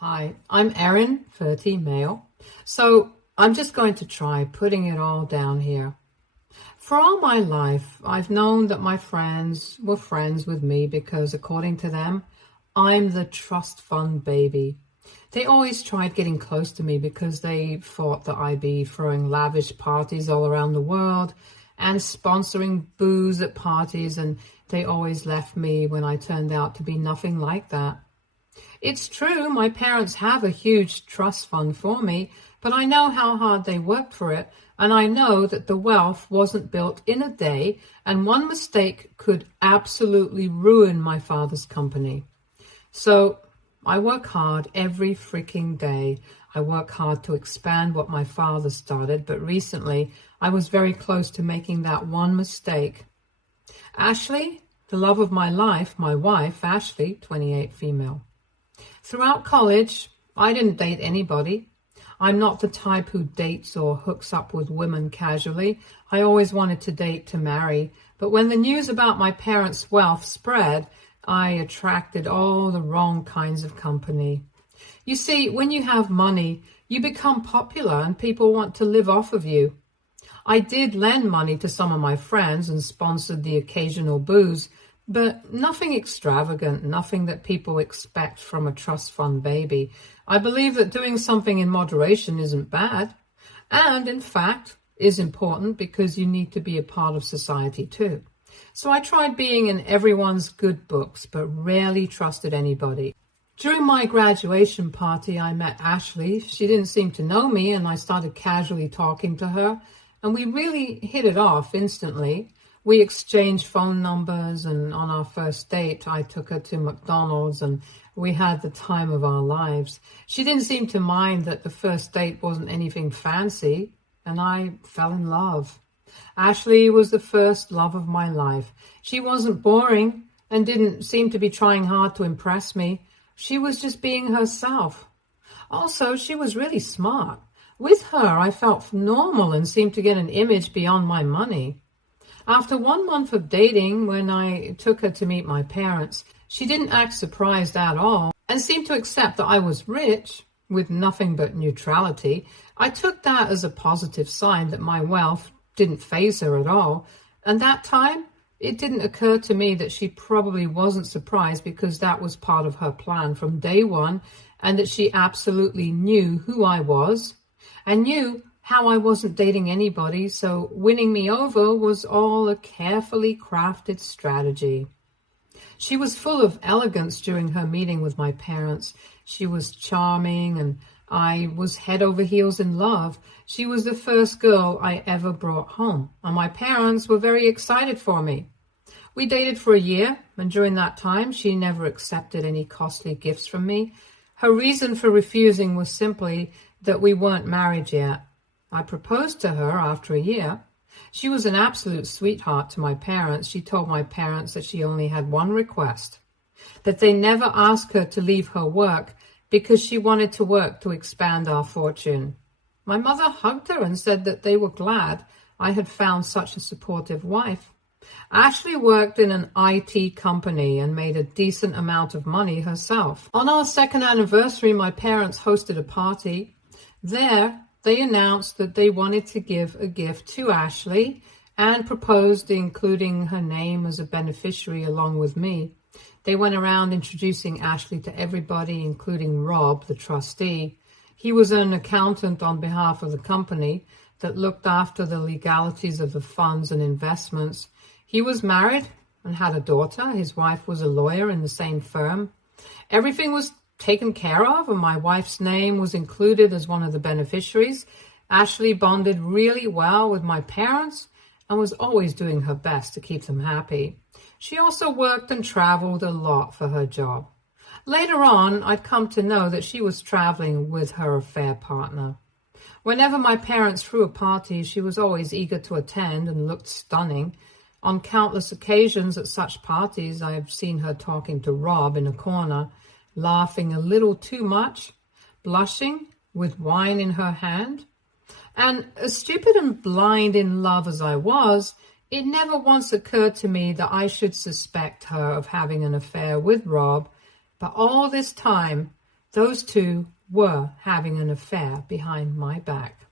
Hi, I'm Erin, 30, male. So I'm just going to try putting it all down here. For all my life, I've known that my friends were friends with me because, according to them, I'm the trust fund baby. They always tried getting close to me because they thought that I'd be throwing lavish parties all around the world and sponsoring booze at parties, and they always left me when I turned out to be nothing like that. It's true, my parents have a huge trust fund for me, but I know how hard they worked for it, and I know that the wealth wasn't built in a day, and one mistake could absolutely ruin my father's company. So I work hard every freaking day. I work hard to expand what my father started, but recently I was very close to making that one mistake. Ashley, the love of my life, my wife, Ashley, 28, female. Throughout college, I didn't date anybody. I'm not the type who dates or hooks up with women casually. I always wanted to date to marry. But when the news about my parents' wealth spread, I attracted all the wrong kinds of company. You see, when you have money, you become popular and people want to live off of you. I did lend money to some of my friends and sponsored the occasional booze, but nothing extravagant, nothing that people expect from a trust fund baby. I believe that doing something in moderation isn't bad, and in fact is important because you need to be a part of society too. So I tried being in everyone's good books, but rarely trusted anybody. During my graduation party, I met Ashley. She didn't seem to know me, and I started casually talking to her, and we really hit it off instantly. We exchanged phone numbers, and on our first date, I took her to McDonald's, and we had the time of our lives. She didn't seem to mind that the first date wasn't anything fancy, and I fell in love. Ashley was the first love of my life. She wasn't boring and didn't seem to be trying hard to impress me. She was just being herself. Also, she was really smart. With her, I felt normal and seemed to get an image beyond my money. After 1 month of dating, when I took her to meet my parents, she didn't act surprised at all and seemed to accept that I was rich with nothing but neutrality. I took that as a positive sign that my wealth didn't faze her at all. And that time, it didn't occur to me that she probably wasn't surprised because that was part of her plan from day one, and that she absolutely knew who I was and knew how I wasn't dating anybody, so winning me over was all a carefully crafted strategy. She was full of elegance during her meeting with my parents. She was charming, and I was head over heels in love. She was the first girl I ever brought home, and my parents were very excited for me. We dated for a year, and during that time, she never accepted any costly gifts from me. Her reason for refusing was simply that we weren't married yet. I proposed to her after a year. She was an absolute sweetheart to my parents. She told my parents that she only had one request, that they never ask her to leave her work because she wanted to work to expand our fortune. My mother hugged her and said that they were glad I had found such a supportive wife. Ashley worked in an IT company and made a decent amount of money herself. On our second anniversary, my parents hosted a party. There, they announced that they wanted to give a gift to Ashley and proposed including her name as a beneficiary along with me. They went around introducing Ashley to everybody, including Rob, the trustee. He was an accountant on behalf of the company that looked after the legalities of the funds and investments. He was married and had a daughter. His wife was a lawyer in the same firm. Everything was taken care of, and my wife's name was included as one of the beneficiaries. Ashley bonded really well with my parents and was always doing her best to keep them happy. She also worked and traveled a lot for her job. Later on, I'd come to know that she was traveling with her affair partner. Whenever my parents threw a party, she was always eager to attend and looked stunning. On countless occasions at such parties, I have seen her talking to Rob in a corner, laughing a little too much, blushing, with wine in her hand. And as stupid and blind in love as I was, it never once occurred to me that I should suspect her of having an affair with Rob. But all this time, Those two were having an affair behind my back.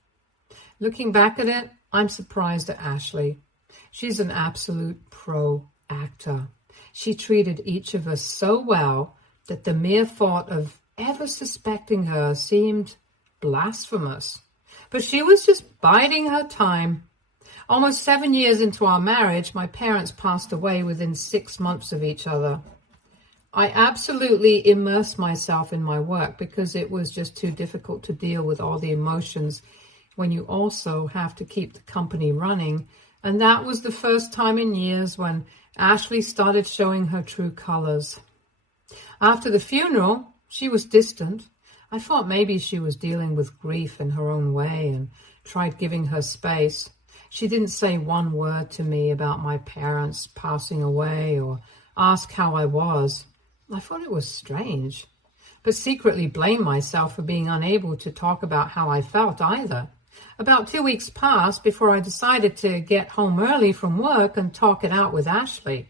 Looking back at it, I'm surprised at Ashley. She's an absolute pro actor. She treated each of us so well that the mere thought of ever suspecting her seemed blasphemous. But she was just biding her time. Almost 7 years into our marriage, my parents passed away within 6 months of each other. I absolutely immersed myself in my work because it was just too difficult to deal with all the emotions when you also have to keep the company running. And that was the first time in years when Ashley started showing her true colors. After the funeral, she was distant. I thought maybe she was dealing with grief in her own way and tried giving her space. She didn't say one word to me about my parents passing away or ask how I was. I thought it was strange, but secretly blamed myself for being unable to talk about how I felt either. About 2 weeks passed before I decided to get home early from work and talk it out with Ashley.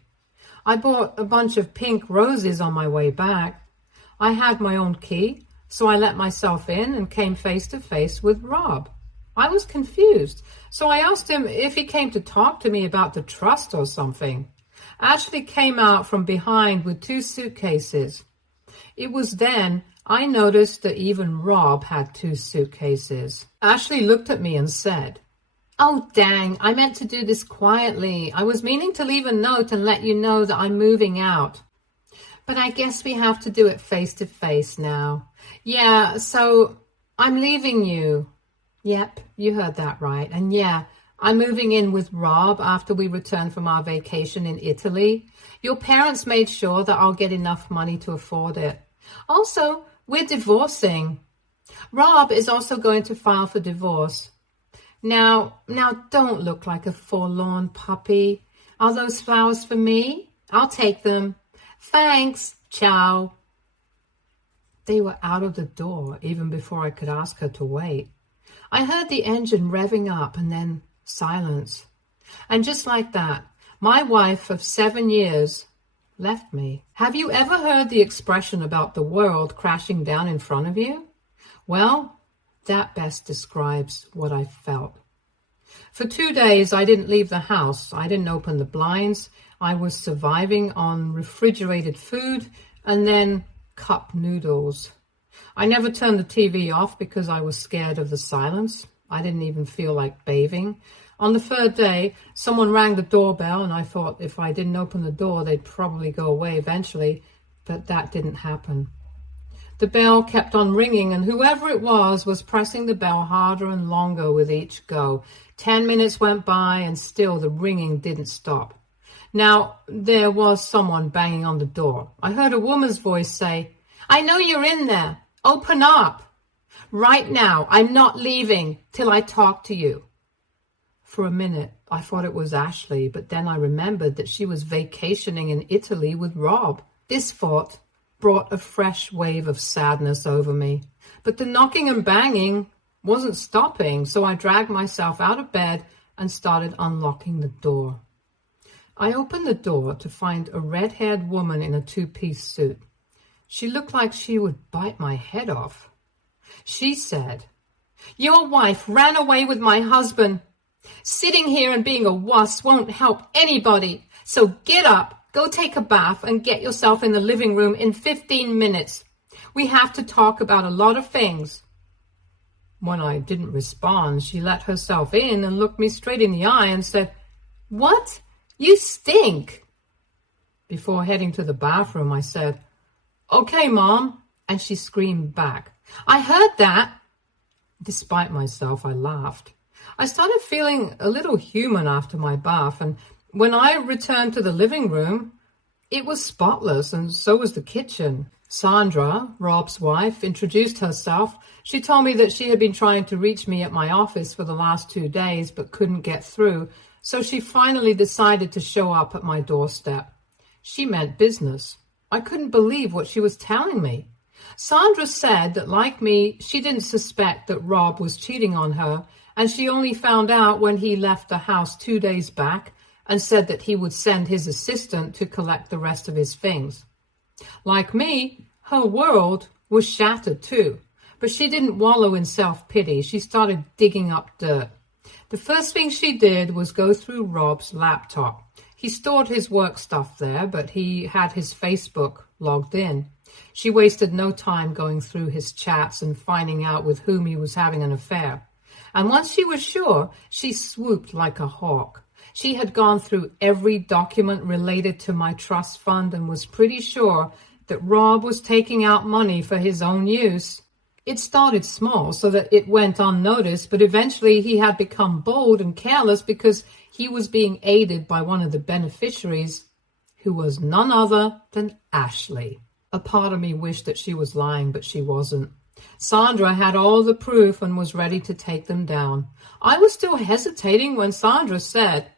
I bought a bunch of pink roses on my way back. I had my own key, so I let myself in and came face to face with Rob. I was confused, so I asked him if he came to talk to me about the trust or something. Ashley came out from behind with 2 suitcases. It was then I noticed that even Rob had 2 suitcases. Ashley looked at me and said, "Oh, dang, I meant to do this quietly. I was meaning to leave a note and let you know that I'm moving out. But I guess we have to do it face to face now. Yeah, so I'm leaving you." Yep, you heard that right. And yeah, I'm moving in with Rob after we return from our vacation in Italy. Your parents made sure that I'll get enough money to afford it. Also, we're divorcing. Rob is also going to file for divorce. Now don't look like a forlorn puppy. Are those flowers for me? I'll take them. Thanks. Ciao. They were out of the door even before I could ask her to wait. I heard the engine revving up and then silence. And just like that, my wife of 7 years left me. Have you ever heard the expression about the world crashing down in front of you? Well, that best describes what I felt. For 2 days, I didn't leave the house. I didn't open the blinds. I was surviving on refrigerated food and then cup noodles. I never turned the TV off because I was scared of the silence. I didn't even feel like bathing. On the 3rd day, someone rang the doorbell, and I thought if I didn't open the door, they'd probably go away eventually, but that didn't happen. The bell kept on ringing, and whoever it was pressing the bell harder and longer with each go. 10 minutes went by, and still the ringing didn't stop. Now, there was someone banging on the door. I heard a woman's voice say, "I know you're in there. Open up. Right now, I'm not leaving till I talk to you." For a minute, I thought it was Ashley, but then I remembered that she was vacationing in Italy with Rob. This thought brought a fresh wave of sadness over me. But the knocking and banging wasn't stopping, so I dragged myself out of bed and started unlocking the door. I opened the door to find a red-haired woman in a 2-piece suit. She looked like she would bite my head off. She said, "Your wife ran away with my husband. Sitting here and being a wuss won't help anybody. So get up, go take a bath, and get yourself in the living room in 15 minutes. We have to talk about a lot of things." When I didn't respond, she let herself in and looked me straight in the eye and said, "What? You stink." Before heading to the bathroom, I said, "Okay, Mom," and she screamed back, "I heard that." Despite myself, I laughed. I started feeling a little human after my bath, and when I returned to the living room, it was spotless, and so was the kitchen. Sandra, Rob's wife, introduced herself. She told me that she had been trying to reach me at my office for the last 2 days, but couldn't get through, so she finally decided to show up at my doorstep. She meant business. I couldn't believe what she was telling me. Sandra said that, like me, she didn't suspect that Rob was cheating on her, and she only found out when he left the house 2 days back and said that he would send his assistant to collect the rest of his things. Like me, her world was shattered too. But she didn't wallow in self-pity. She started digging up dirt. The first thing she did was go through Rob's laptop. He stored his work stuff there, but he had his Facebook logged in. She wasted no time going through his chats and finding out with whom he was having an affair. And once she was sure, she swooped like a hawk. She had gone through every document related to my trust fund and was pretty sure that Rob was taking out money for his own use. It started small so that it went unnoticed, but eventually he had become bold and careless because he was being aided by one of the beneficiaries, who was none other than Ashley. A part of me wished that she was lying, but she wasn't. Sandra had all the proof and was ready to take them down. I was still hesitating when Sandra said,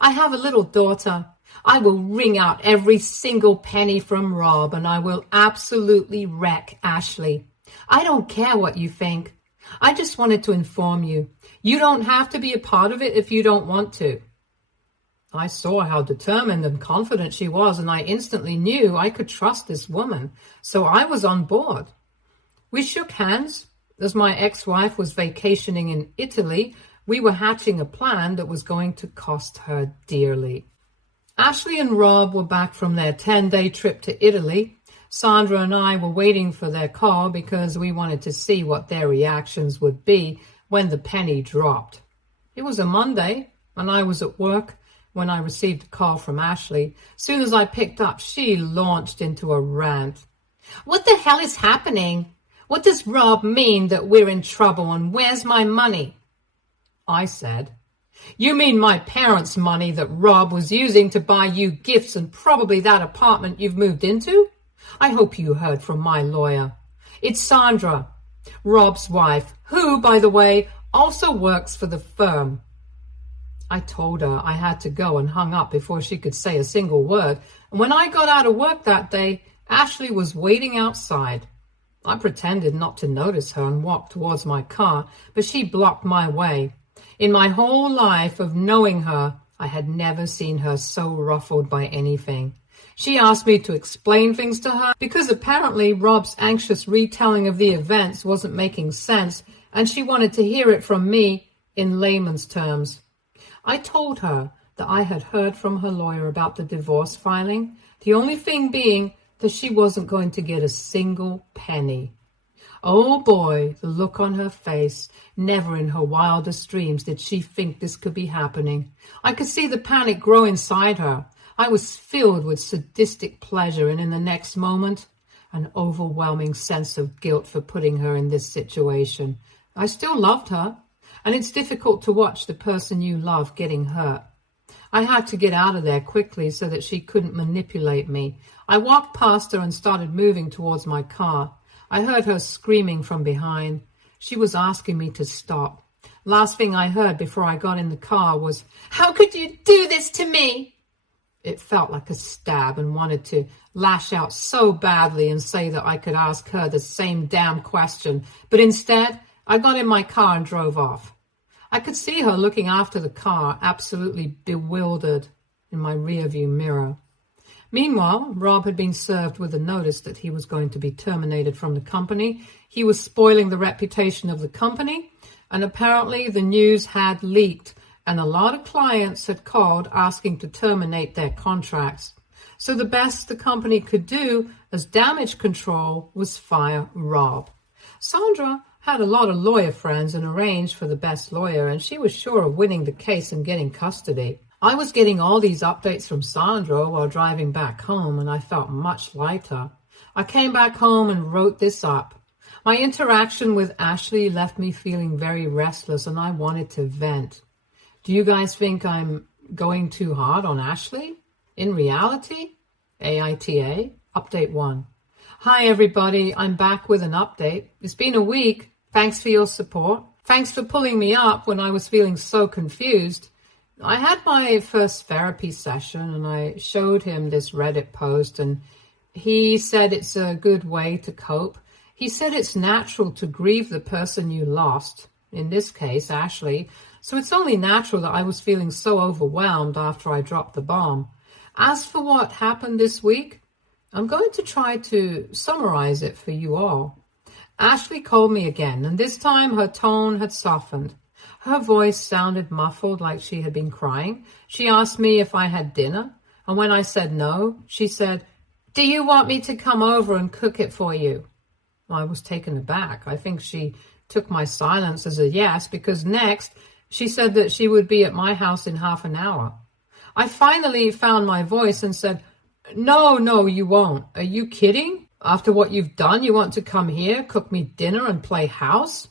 "I have a little daughter. I will wring out every single penny from Rob, and I will absolutely wreck Ashley. I don't care what you think. I just wanted to inform you. You don't have to be a part of it if you don't want to." I saw how determined and confident she was, and I instantly knew I could trust this woman, so I was on board. We shook hands. As my ex-wife was vacationing in Italy, we were hatching a plan that was going to cost her dearly. Ashley and Rob were back from their 10-day trip to Italy. Sandra and I were waiting for their call because we wanted to see what their reactions would be when the penny dropped. It was a Monday, and I was at work when I received a call from Ashley. As soon as I picked up, she launched into a rant. "What the hell is happening? What does Rob mean that we're in trouble, and where's my money?" I said, "You mean my parents' money that Rob was using to buy you gifts and probably that apartment you've moved into? I hope you heard from my lawyer. It's Sandra, Rob's wife, who, by the way, also works for the firm." I told her I had to go and hung up before she could say a single word. And when I got out of work that day, Ashley was waiting outside. I pretended not to notice her and walked towards my car, but she blocked my way. In my whole life of knowing her, I had never seen her so ruffled by anything. She asked me to explain things to her because apparently Rob's anxious retelling of the events wasn't making sense, and she wanted to hear it from me in layman's terms. I told her that I had heard from her lawyer about the divorce filing, the only thing being that she wasn't going to get a single penny. Oh boy, the look on her face. Never in her wildest dreams did she think this could be happening. I could see the panic grow inside her. I was filled with sadistic pleasure, and in the next moment, an overwhelming sense of guilt for putting her in this situation. I still loved her, and it's difficult to watch the person you love getting hurt. I had to get out of there quickly so that she couldn't manipulate me. I walked past her and started moving towards my car. I heard her screaming from behind. She was asking me to stop. Last thing I heard before I got in the car was, "How could you do this to me?" It felt like a stab and wanted to lash out so badly and say that I could ask her the same damn question. But instead, I got in my car and drove off. I could see her looking after the car, absolutely bewildered, in my rearview mirror. Meanwhile, Rob had been served with a notice that he was going to be terminated from the company. He was spoiling the reputation of the company, and apparently the news had leaked, and a lot of clients had called asking to terminate their contracts. So the best the company could do as damage control was fire Rob. Sandra had a lot of lawyer friends and arranged for the best lawyer, and she was sure of winning the case and getting custody. I was getting all these updates from Sandra while driving back home, and I felt much lighter. I came back home and wrote this up. My interaction with Ashley left me feeling very restless, and I wanted to vent. Do you guys think I'm going too hard on Ashley? In reality? AITA, Update 1. Hi everybody, I'm back with an update. It's been a week. Thanks for your support. Thanks for pulling me up when I was feeling so confused. I had my first therapy session and I showed him this Reddit post, and he said it's a good way to cope. He said it's natural to grieve the person you lost, in this case, Ashley, so it's only natural that I was feeling so overwhelmed after I dropped the bomb. As for what happened this week, I'm going to try to summarize it for you all. Ashley called me again, and this time her tone had softened. Her voice sounded muffled, like she had been crying. She asked me if I had dinner, and when I said no, she said, "Do you want me to come over and cook it for you?" I was taken aback. I think she took my silence as a yes, because next she said that she would be at my house in half an hour. I finally found my voice and said, No, you won't. Are you kidding? After what you've done, you want to come here, cook me dinner, and play house?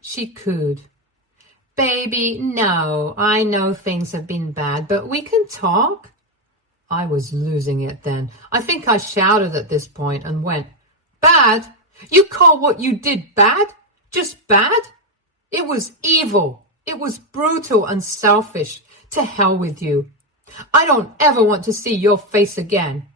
She cooed. "Baby, no, I know things have been bad, but we can talk." I was losing it then. I think I shouted at this point and went, "Bad? You call what you did bad? Just bad? It was evil. It was brutal and selfish. To hell with you. I don't ever want to see your face again.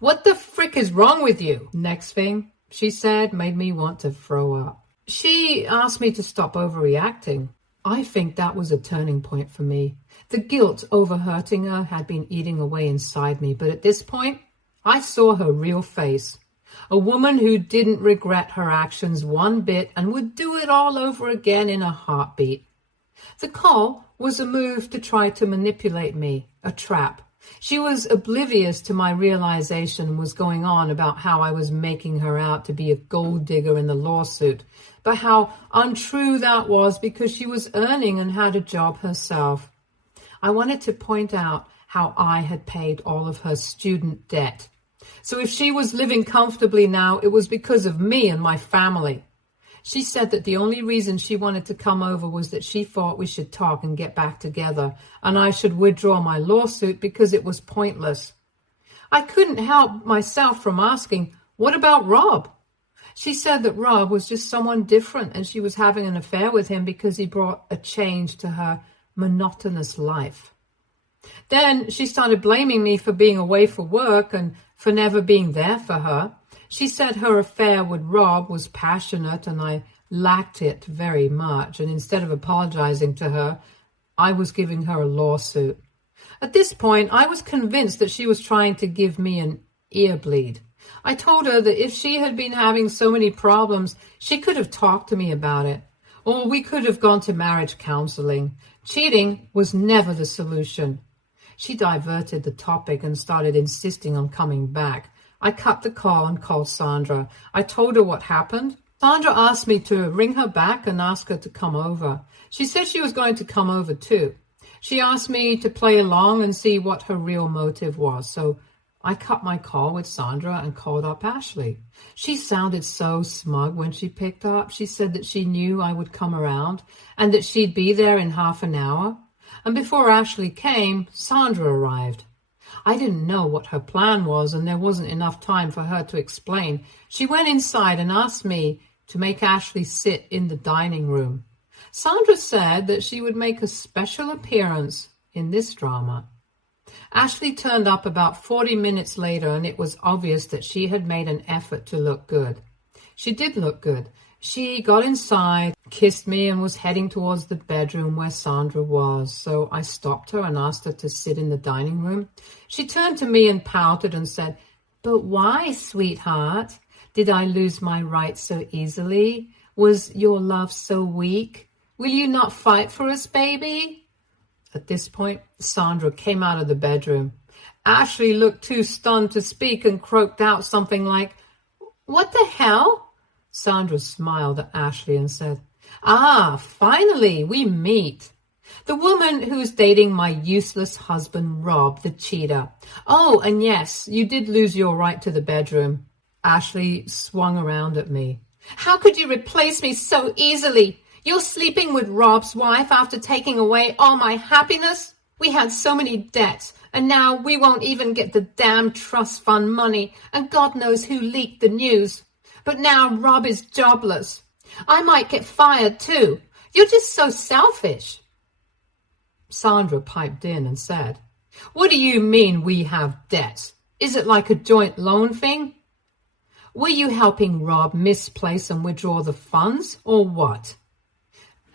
What the frick is wrong with you?" Next thing she said made me want to throw up. She asked me to stop overreacting. I think that was a turning point for me. The guilt over hurting her had been eating away inside me, but at this point, I saw her real face. A woman who didn't regret her actions one bit and would do it all over again in a heartbeat. The call was a move to try to manipulate me, a trap. She was oblivious to my realization was going on about how I was making her out to be a gold digger in the lawsuit, but how untrue that was because she was earning and had a job herself. I wanted to point out how I had paid all of her student debt. So if she was living comfortably now, it was because of me and my family. She said that the only reason she wanted to come over was that she thought we should talk and get back together, and I should withdraw my lawsuit because it was pointless. I couldn't help myself from asking, "What about Rob?" She said that Rob was just someone different and she was having an affair with him because he brought a change to her monotonous life. Then she started blaming me for being away for work and for never being there for her. She said her affair with Rob was passionate and I lacked it very much, and instead of apologizing to her, I was giving her a lawsuit. At this point, I was convinced that she was trying to give me an ear bleed. I told her that if she had been having so many problems, she could have talked to me about it, or we could have gone to marriage counseling. Cheating was never the solution. She diverted the topic and started insisting on coming back. I cut the call and called Sandra. I told her what happened. Sandra asked me to ring her back and ask her to come over. She said she was going to come over too. She asked me to play along and see what her real motive was. So I cut my call with Sandra and called up Ashley. She sounded so smug when she picked up. She said that she knew I would come around and that she'd be there in half an hour. And before Ashley came, Sandra arrived. I didn't know what her plan was, and there wasn't enough time for her to explain. She went inside and asked me to make Ashley sit in the dining room. Sandra said that she would make a special appearance in this drama. Ashley turned up about 40 minutes later, and it was obvious that she had made an effort to look good. She did look good. She got inside, kissed me, and was heading towards the bedroom where Sandra was. So I stopped her and asked her to sit in the dining room. She turned to me and pouted and said, "But why, sweetheart? Did I lose my rights so easily? Was your love so weak? Will you not fight for us, baby?" At this point, Sandra came out of the bedroom. Ashley looked too stunned to speak and croaked out something like, "What the hell?" Sandra smiled at Ashley and said, "Ah, finally, we meet. The woman who's dating my useless husband, Rob, the cheater. Oh, and yes, you did lose your right to the bedroom." Ashley swung around at me. "How could you replace me so easily? You're sleeping with Rob's wife after taking away all my happiness? We had so many debts, and now we won't even get the damn trust fund money, and God knows who leaked the news. But now Rob is jobless. I might get fired too. You're just so selfish." Sandra piped in and said, "What do you mean we have debts? Is it like a joint loan thing? Were you helping Rob misplace and withdraw the funds, or what?"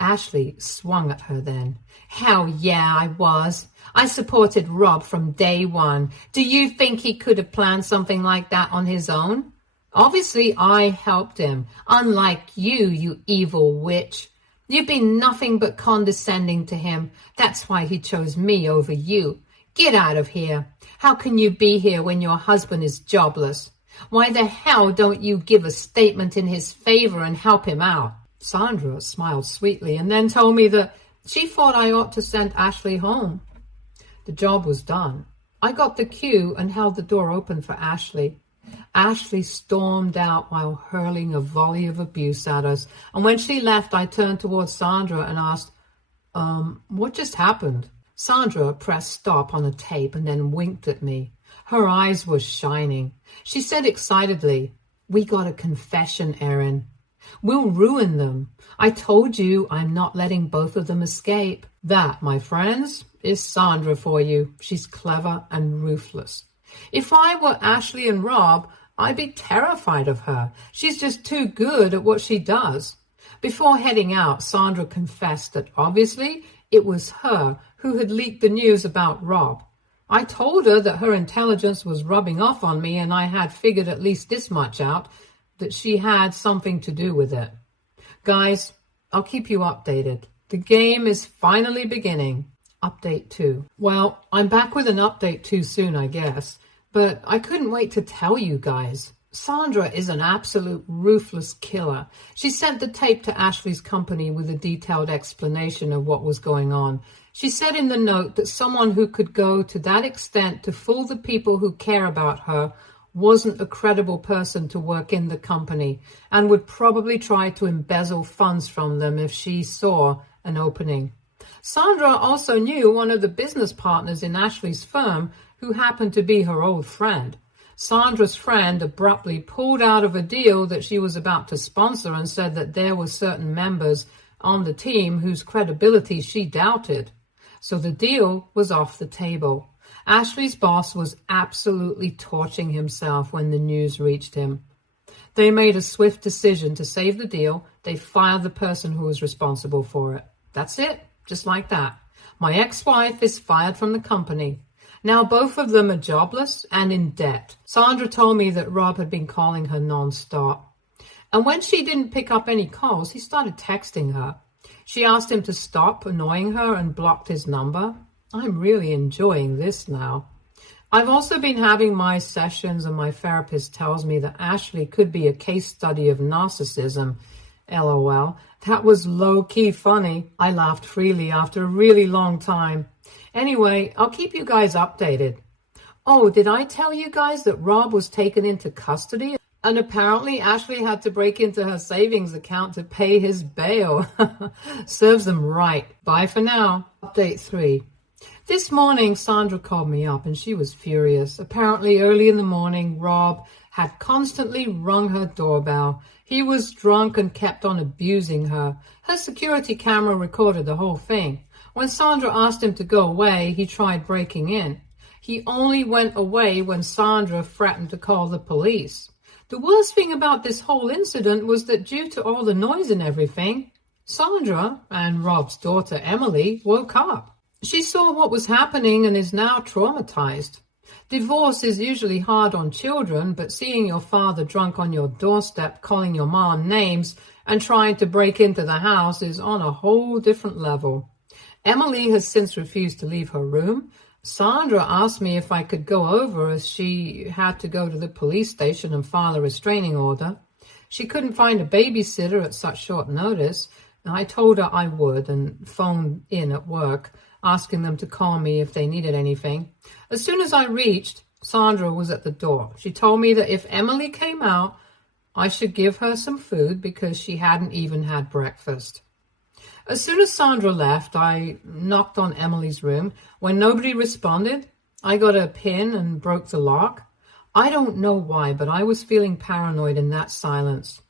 Ashley swung at her then. Hell yeah, I was. I supported Rob from day one. Do you think he could have planned something like that on his own? Obviously, I helped him. Unlike you, you evil witch. You've been nothing but condescending to him. That's why he chose me over you. Get out of here. How can you be here when your husband is jobless? Why the hell don't you give a statement in his favor and help him out? Sandra smiled sweetly and then told me that she thought I ought to send Ashley home. The job was done. I got the cue and held the door open for Ashley. Ashley stormed out while hurling a volley of abuse at us, and when she left, I turned towards Sandra and asked, what just happened? Sandra pressed stop on a tape and then winked at me. Her eyes were shining. She said excitedly, "We got a confession, Erin. We'll ruin them. I told you I'm not letting both of them escape." That, my friends, is Sandra for you. She's clever and ruthless. If I were Ashley and Rob, I'd be terrified of her. She's just too good at what she does. Before heading out, Sandra confessed that obviously it was her who had leaked the news about Rob. I told her that her intelligence was rubbing off on me, and I had figured at least this much out, that she had something to do with it. Guys, I'll keep you updated. The game is finally beginning. Update 2. Well, I'm back with an update too soon, I guess, but I couldn't wait to tell you guys. Sandra is an absolute ruthless killer. She sent the tape to Ashley's company with a detailed explanation of what was going on. She said in the note that someone who could go to that extent to fool the people who care about her wasn't a credible person to work in the company and would probably try to embezzle funds from them if she saw an opening. Sandra also knew one of the business partners in Ashley's firm who happened to be her old friend. Sandra's friend abruptly pulled out of a deal that she was about to sponsor and said that there were certain members on the team whose credibility she doubted. So the deal was off the table. Ashley's boss was absolutely torching himself when the news reached him. They made a swift decision to save the deal. They fired the person who was responsible for it. That's it, just like that. My ex-wife is fired from the company. Now both of them are jobless and in debt. Sandra told me that Rob had been calling her non-stop. And when she didn't pick up any calls, he started texting her. She asked him to stop annoying her and blocked his number. I'm really enjoying this now. I've also been having my sessions and my therapist tells me that Ashley could be a case study of narcissism. LOL. That was low-key funny. I laughed freely after a really long time. Anyway, I'll keep you guys updated. Oh, did I tell you guys that Rob was taken into custody? And apparently Ashley had to break into her savings account to pay his bail. Serves them right. Bye for now. Update 3. This morning, Sandra called me up and she was furious. Apparently early in the morning, Rob had constantly rung her doorbell. He was drunk and kept on abusing her. Her security camera recorded the whole thing. When Sandra asked him to go away, he tried breaking in. He only went away when Sandra threatened to call the police. The worst thing about this whole incident was that due to all the noise and everything, Sandra and Rob's daughter Emily woke up. She saw what was happening and is now traumatized. Divorce is usually hard on children, but seeing your father drunk on your doorstep, calling your mom names, and trying to break into the house is on a whole different level. Emily has since refused to leave her room. Sandra asked me if I could go over as she had to go to the police station and file a restraining order. She couldn't find a babysitter at such short notice, and I told her I would and phoned in at work, asking them to call me if they needed anything. As soon as I reached, Sandra was at the door. She told me that if Emily came out, I should give her some food because she hadn't even had breakfast. As soon as Sandra left, I knocked on Emily's room. When nobody responded, I got a pin and broke the lock. I don't know why, but I was feeling paranoid in that silence.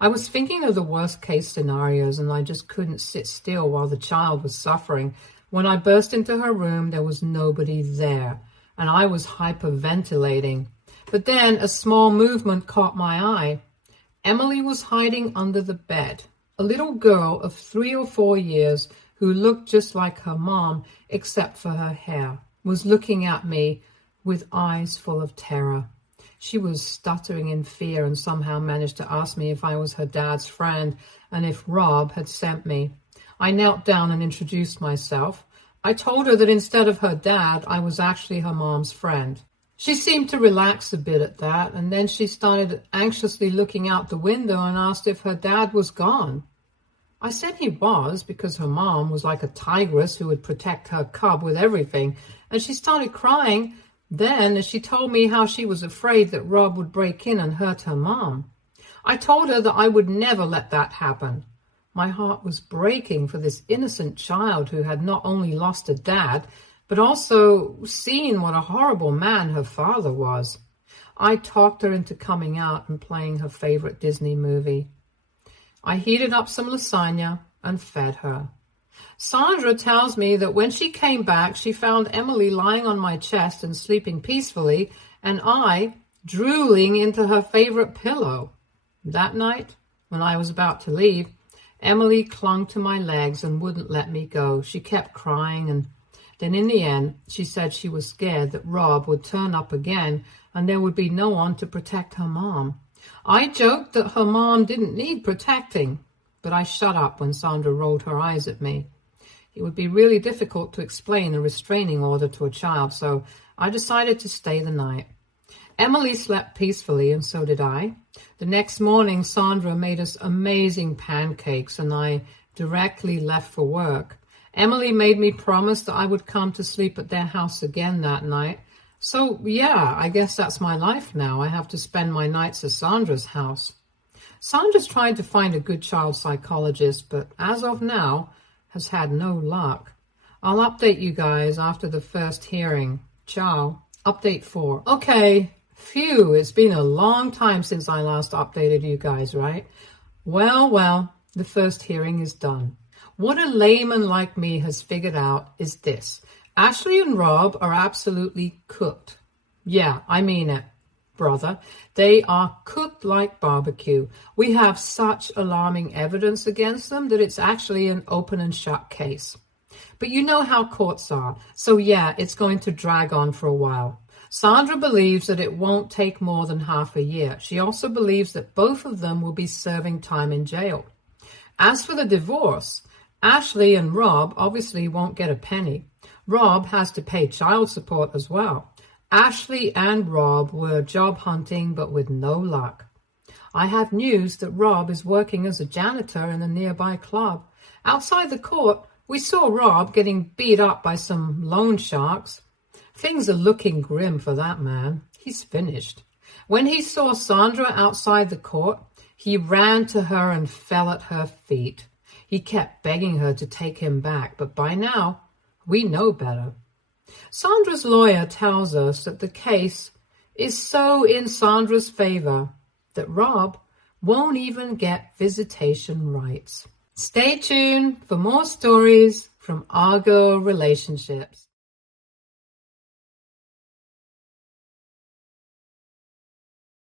I was thinking of the worst case scenarios and I just couldn't sit still while the child was suffering. When I burst into her room, there was nobody there, and I was hyperventilating. But then a small movement caught my eye. Emily was hiding under the bed. A little girl of 3 or 4 years who looked just like her mom except for her hair was looking at me with eyes full of terror. She was stuttering in fear and somehow managed to ask me if I was her dad's friend and if Rob had sent me. I knelt down and introduced myself. I told her that instead of her dad, I was actually her mom's friend. She seemed to relax a bit at that, and then she started anxiously looking out the window and asked if her dad was gone. I said he was, because her mom was like a tigress who would protect her cub with everything, and she started crying then as she told me how she was afraid that Rob would break in and hurt her mom. I told her that I would never let that happen. My heart was breaking for this innocent child who had not only lost a dad, but also seen what a horrible man her father was. I talked her into coming out and playing her favorite Disney movie. I heated up some lasagna and fed her. Sandra tells me that when she came back, she found Emily lying on my chest and sleeping peacefully, and I drooling into her favorite pillow. That night, when I was about to leave, Emily clung to my legs and wouldn't let me go. She kept crying, and then in the end, she said she was scared that Rob would turn up again and there would be no one to protect her mom. I joked that her mom didn't need protecting, but I shut up when Sandra rolled her eyes at me. It would be really difficult to explain a restraining order to a child, so I decided to stay the night. Emily slept peacefully, and so did I. The next morning, Sandra made us amazing pancakes, and I directly left for work. Emily made me promise that I would come to sleep at their house again that night. So, yeah, I guess that's my life now. I have to spend my nights at Sandra's house. Sandra's trying to find a good child psychologist, but as of now, has had no luck. I'll update you guys after the first hearing. Ciao. Update 4. Okay, phew, it's been a long time since I last updated you guys, right? Well, the first hearing is done. What a layman like me has figured out is this. Ashley and Rob are absolutely cooked. Yeah, I mean it, brother. They are cooked like barbecue. We have such alarming evidence against them that it's actually an open and shut case. But you know how courts are. So yeah, it's going to drag on for a while. Sandra believes that it won't take more than half a year. She also believes that both of them will be serving time in jail. As for the divorce, Ashley and Rob obviously won't get a penny. Rob has to pay child support as well. Ashley and Rob were job hunting, but with no luck. I have news that Rob is working as a janitor in a nearby club. Outside the court, we saw Rob getting beat up by some loan sharks. Things are looking grim for that man. He's finished. When he saw Sandra outside the court, he ran to her and fell at her feet. He kept begging her to take him back, but by now, we know better. Sandra's lawyer tells us that the case is so in Sandra's favor that Rob won't even get visitation rights. Stay tuned for more stories from Argo Relationships.